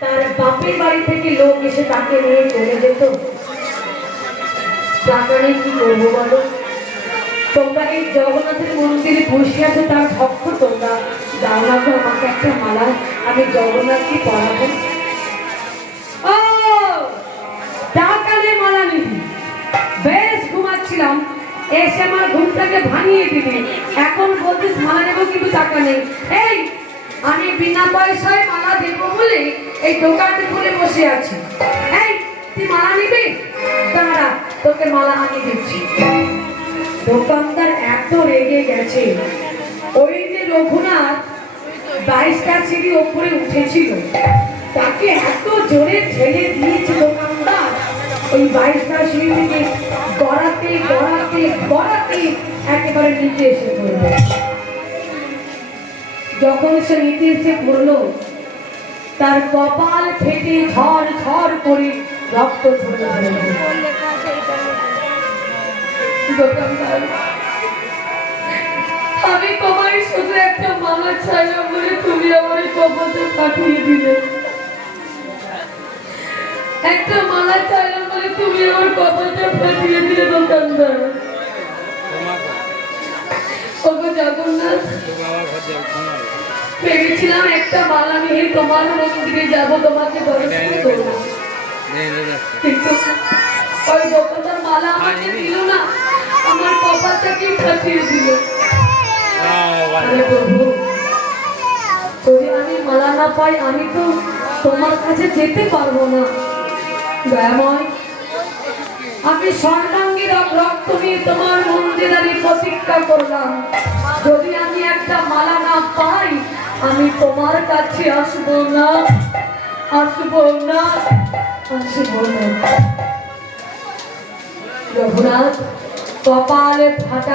তার বাপের বাড়ি থেকে লোক এসে তাকে নিয়ে চলে যেত। টাকা নেই, কি করবো বলো? তোমরা এই জগন্নাথের মন্দিরে বসে আছো, তার ভক্ত তোমরা, দাও না তো আমাকে একটা মালা, আমি জগন্নাথকে পড়াবো। ও টাকা নেই, মালা নিবি? বেশ ঘুমাচ্ছিলাম, এসে আমার ঘুমটাকে ভাঙিয়ে দিবি। এখন বলছিস মালা নেবো কিন্তু টাকা নেই। এই আমি বিনা পয়সায় মালা দেবো বলে এই দোকানটি খুলে বসে আছি। এই তুই মালা নিবি? দাঁড়া, তোকে মালা আমি দিচ্ছি। দোকানদার এত রেগে গেছে, ওই যে রঘুনাথ 22টা সিঁড়ি ওপরে উঠেছিল, তাকে এত জোরে ঠেলে দিয়েছে দোকানদার, ওই 22টা সিঁড়ি থেকে গড়াতে গড়াতে গড়াতে একেবারে নিচে এসে পড়ল। যখন সে নিচে এসে পড়লো, তার কপাল ফেটে ঝড় ঝড় করে রক্ত ঝরে দোকানদার, আমি তোমায় শুধু একটা মালা চাইলাম বলে তুমি আমার কপালে পাঠিয়ে দিলে। একটা মালা চাইলাম বলে তুমি আমার কপালটা পাঠিয়ে দিলে দোকানদার। ওগো জগন্নাথ, ভেবেছিলাম একটা মালা নিয়ে তোমার মন্দিরে যাবো, তোমাকে দর্শন করবো, কিন্তু ওই দোকানদার মালা আমাকে দিল না, আমার কপালটাকে ফাটিয়ে দিল। প্রভু, যদি আমি মালা না পাই আমি তো তোমার কাছে যেতে পারবো না। দয়াময়, আমি স্বর্ণাঙ্গীর রক্ত নিয়ে তোমার মন্দিরে আমি প্রতিজ্ঞা করলাম, যদি আমি একটা মালা না পাই আমি তোমার কাছে আসবো না, আসবো না, আসবো না। রঘুনাথ কপালে ফাটা